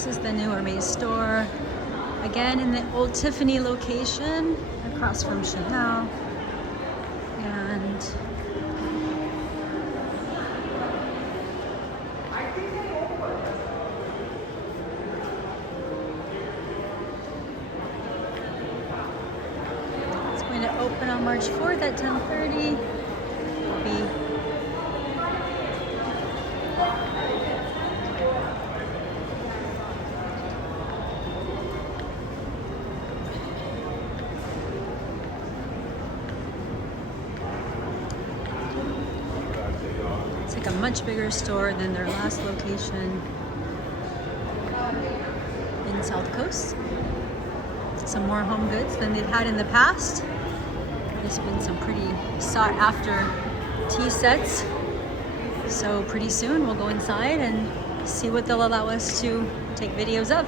This is the new Hermes store. Again, in the old Tiffany location, across from Chanel. And it's going to open on March 4th at 10:30. It's like a much bigger store than their last location in South Coast. Some more home goods than they've had in the past. There's been some pretty sought after tea sets. So pretty soon we'll go inside and see what they'll allow us to take videos of.